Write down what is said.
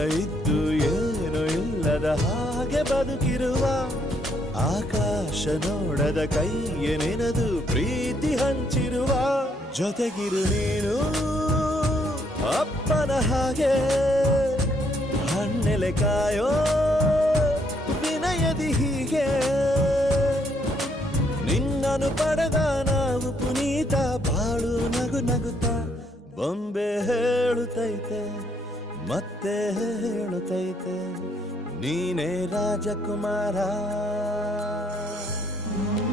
ಇದ್ದು ಏನು ಇಲ್ಲದ ಹಾಗೆ ಬದುಕಿರುವ ಆಕಾಶ ನೋಡದ ಕೈಯ ನೆನೆದು ಪ್ರೀತಿ ಹಂಚಿರುವ ಜೊತೆಗಿರು ನೀನು ಅಪ್ಪನ ಹಾಗೆ ಹಣ್ಣೆಲೆ ಕಾಯೋ ವಿನಯದಿ ಹೀಗೆ ನಿನ್ನನು ಪಡೆದ ನಾವು ಪುನೀತ ಬಾಳು ನಗು ನಗುತ್ತಾ ಬೊಂಬೆ ಹೇಳುತ್ತೈತೆ ಮತ್ತೆ ಹೇಳುತ್ತೈತೆ ನೀನೇ ರಾಜಕುಮಾರ.